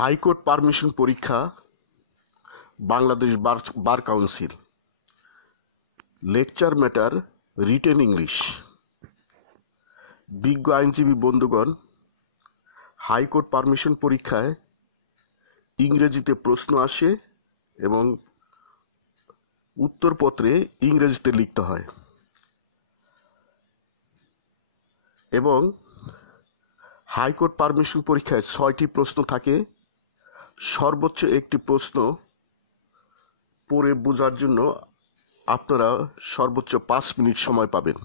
High court permission পরীক্ষা Bangladesh bar council lecture matter written English. বিজ্ঞ আইনজীবী বন্ধুগণ, হাইকোর্ট পারমিশন পরীক্ষায় ইংরেজিতে প্রশ্ন আসে এবং উত্তরপত্রে ইংরেজিতে লিখতে হয় এবং হাইকোর্ট পারমিশন পরীক্ষায় 6টি প্রশ্ন থাকে। সর্বোচ্চ একটি প্রশ্ন পড়ে বোঝার জন্য আপনারা সর্বোচ্চ 5 মিনিট সময় পাবেন।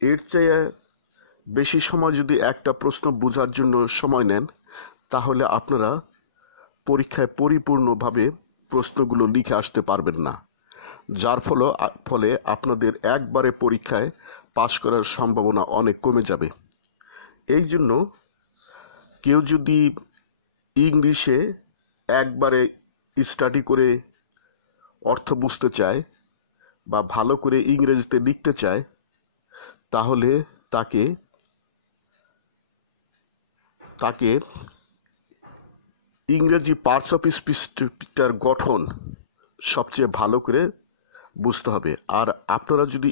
এর চেয়ে বেশি সময় যদি একটা প্রশ্ন বোঝার জন্য সময় নেন, তাহলে আপনারা পরীক্ষায় পরিপূর্ণভাবে প্রশ্নগুলো লিখে আসতে পারবেন না, যার ফলে আপনাদের একবারে পরীক্ষায় পাশ করার সম্ভাবনা অনেক কমে যাবে। এই জন্য কেউ যদি ইংলিশে একবারে স্টাডি করে অর্থ বুঝতে চায় বা ভালো করে ইংরেজিতে লিখতে চায়, তাহলে তাকে ইংরেজি পার্টস অফ স্পিচটার গঠন সবচেয়ে ভালো করে বুঝতে হবে। আর আপনারা যদি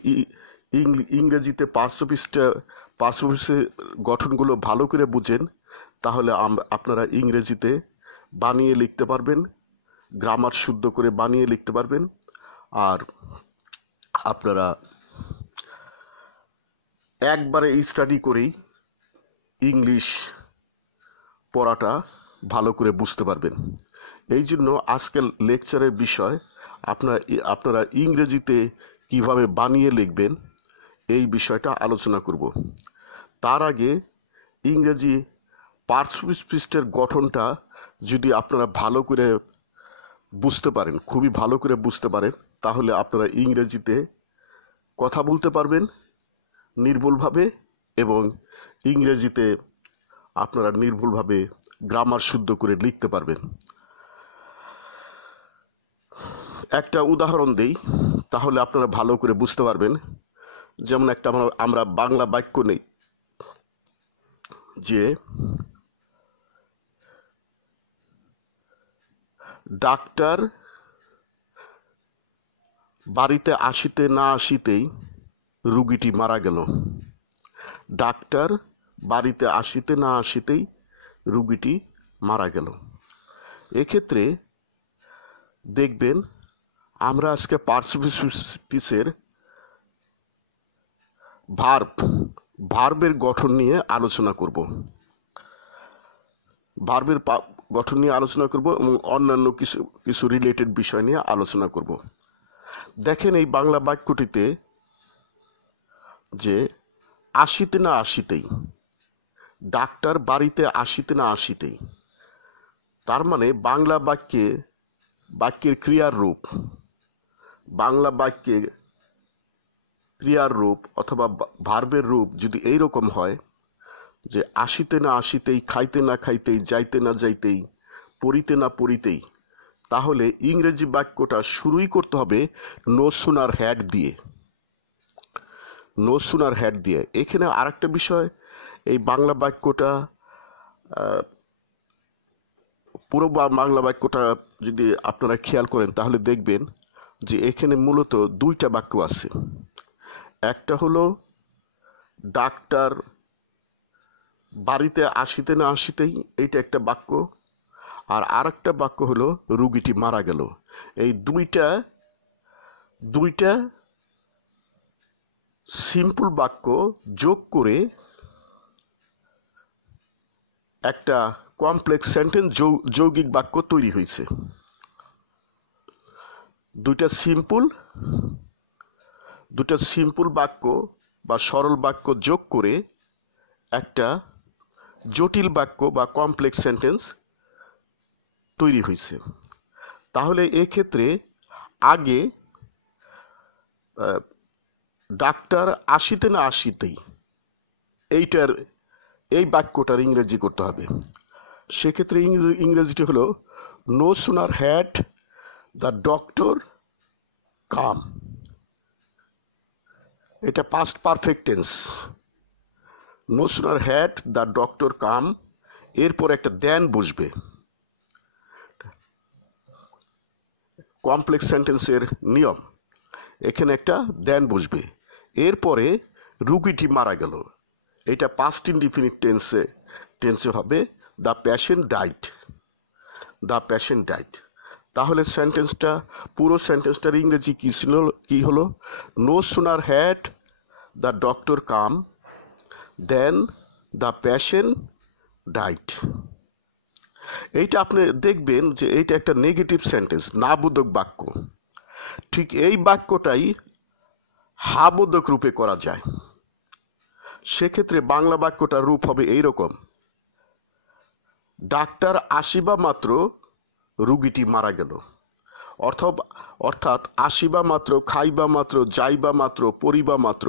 ইংরেজিতে পার্টস অফ স্পিচের গঠনগুলো ভালো করে বুঝেন, তাহলে আপনারা ইংরেজিতে বানিয়ে লিখতে পারবেন, গ্রামার শুদ্ধ করে বানিয়ে লিখতে পারবেন। আর আপনারা একবারে স্টাডি করেই ইংলিশ পড়াটা ভালো করে বুঝতে পারবেন। এই জন্য আজকের লেকচারের বিষয় আপনারা ইংরেজিতে কিভাবে বানিয়ে লিখবেন এই বিষয়টা আলোচনা করব। তার আগে ইংরেজি পার্টস অফ স্পিচের গঠনটা যদি আপনারা ভালো করে বুঝতে পারেন, খুবই ভালো করে বুঝতে পারেন, তাহলে আপনারা ইংরেজিতে কথা বলতে পারবেন নির্ভুলভাবে এবং ইংরেজিতে আপনারা নির্ভুলভাবে গ্রামার শুদ্ধ করে লিখতে পারবেন। একটা উদাহরণ দেই, তাহলে আপনারা ভালো করে বুঝতে পারবেন। যেমন আমরা বাংলা বাক্য নেই যে ডাক্তার বাড়িতে আসিতে না আসিতেই রুগীটি মারা গেল। ডাক্তার বাড়িতে আসিতে না আসিতেই রুগীটি মারা গেল। এক্ষেত্রে দেখবেন আমরা আজকে পার্টস অফ স্পিচের ভার্বের গঠন নিয়ে আলোচনা করব। ভার্বের গঠন নিয়ে আলোচনা করব এবং অন্যান্য কিছু রিলেটেড বিষয় নিয়ে আলোচনা করব। দেখেন এই বাংলা বাক্যটিতে যে আসিতে না আসিতেই, ডাক্তার বাড়িতে আসিতে না আসিতেই, তার মানে বাংলা বাক্যের ক্রিয়ার রূপ, বাংলা বাক্যে ক্রিয়ার রূপ অথবা ভার্বের রূপ যদি এইরকম হয় যে আসিতে না আসিতেই, খাইতে না খাইতেই, যাইতে না যাইতেই, পড়িতে না পড়িতেই, তাহলে ইংরেজি বাক্যটা শুরুই করতে হবে নো সুনার হ্যাড দিয়ে। নো সুনার হ্যাড দিয়ে। এখানে আরেকটা বিষয়, এই বাংলা বাক্যটা পুরো বাংলা বাক্যটা যদি আপনারা খেয়াল করেন, তাহলে দেখবেন যে এখানে মূলত 2টা বাক্য আছে। একটা হলো ডাক্তার বাড়িতে আসিতে না আসিতেই, এইটা একটা বাক্য। আর আরেকটা বাক্য হলো রুগীটি মারা গেল। এই দুইটা সিম্পল বাক্য যোগ করে একটা কমপ্লেক্স সেন্টেন্স, যৌগিক বাক্য তৈরি হয়েছে। দুটা সিম্পল বাক্য বা সরল বাক্য যোগ করে একটা জটিল বাক্য বা কমপ্লেক্স সেন্টেন্স তৈরি হয়েছে। তাহলে এক্ষেত্রে আগে ডাক্তার আসিতে না আসিতেই এই বাক্যটার ইংরেজি করতে হবে। সেক্ষেত্রে ইংরেজিটি হলো no sooner had the doctor came. এটা past perfect tense. No sooner had the doctor came, এরপর একটা দেন বসবে। কমপ্লেক্স সেন্টেন্সের নিয়ম। এখানে একটা দেন বসবে, এরপরে রুগীটি মারা গেল, এটা পাস্ট ইনডিফিনিট টেন্সে হবে the patient died, the patient died. তাহলে পুরো সেন্টেন্সটার ইংরেজি কি হলো? No sooner had the doctor come then the patient died. এইটা আপনি দেখবেন যে এইটা একটা নেগেটিভ সেন্টেন্স, নাবোধক বাক্য। ঠিক এই বাক্যটাই হাবোধক রূপে করা যায়। সেক্ষেত্রে বাংলা বাক্যটার রূপ হবে এইরকম: ডাক্তার আসিবা মাত্র রুগীটি মারা গেল। অর্থাৎ আসিবা মাত্র, খাইবা মাত্র, যাইবা মাত্র, পড়িবা মাত্র,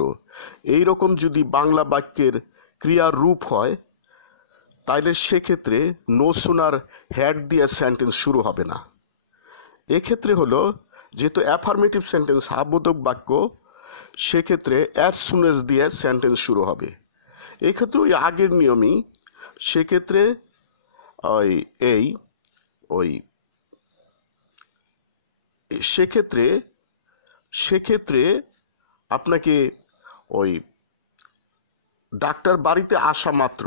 এইরকম যদি বাংলা বাক্যের ক্রিয়ার রূপ হয়, তাইলে সেক্ষেত্রে নো সুনার হ্যাড দিয়ে সেন্টেন্স শুরু হবে না। এক্ষেত্রে হলো যেহেতু অ্যাফার্মেটিভ সেন্টেন্স হাবোধক বাক্য, সেক্ষেত্রে অ্যাজ সুন অ্যাজ দিয়ে সেন্টেন্স শুরু হবে। এক্ষেত্রে ওই আগের নিয়মই, সেক্ষেত্রে সেক্ষেত্রে আপনাকে ওই ডাক্তার বাড়িতে আসা মাত্র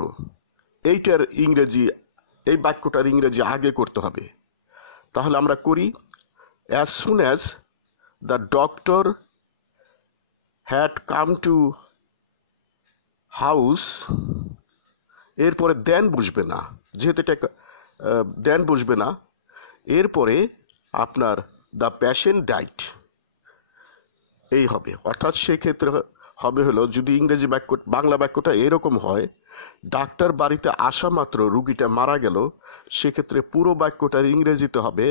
এই বাক্যটার ইংরেজি আগে করতে হবে। তাহলে আমরা করি, as soon as the doctor had come to house, এরপরে দেন বসবে না, যেহেতু এটা দেন বসবে না, এরপরে আপনার দ্য পেশেন্ট ডাইড এই হবে। অর্থাৎ সেক্ষেত্রে হবে হলো, যদি বাংলা বাক্যটা এরকম হয়, ডাক্তার বাড়িতে আসা মাত্র রুগীটা মারা গেল, সেক্ষেত্রে পুরো বাক্যটার ইংরেজিতে হবে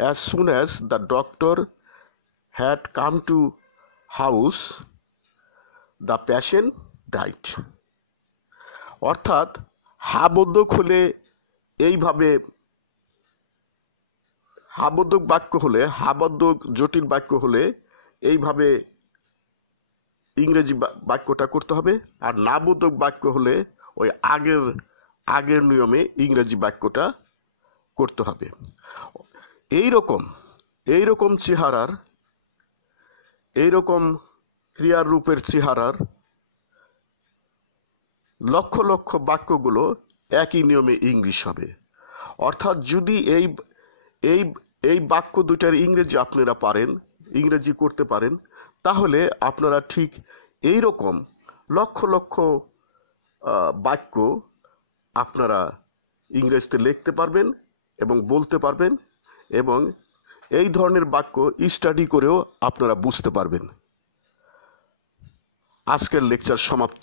as soon as the doctor had come to house the patient died. অর্থাৎ হাবোধক হলে এইভাবে, হাবোধক জটিল বাক্য হলে এইভাবে ইংরেজি বাক্যটা করতে হবে, আর নাবোধক বাক্য হলে ওই আগের নিয়মে ইংরেজি বাক্যটা করতে হবে। এইরকম চেহারার, এইরকম ক্রিয়ার রূপের চেহারার লক্ষ লক্ষ বাক্যগুলো একই নিয়মে ইংলিশ হবে। অর্থাৎ যদি এই বাক্য দুটার ইংরেজি আপনারা ইংরেজি করতে পারেন, তাহলে আপনারা ঠিক এইরকম লক্ষ লক্ষ বাক্য আপনারা ইংরেজিতে লিখতে পারবেন এবং বলতে পারবেন, এবং এই ধরনের বাক্য স্টাডি করেও আপনারা বুঝতে পারবেন। আজকের লেকচার সমাপ্ত।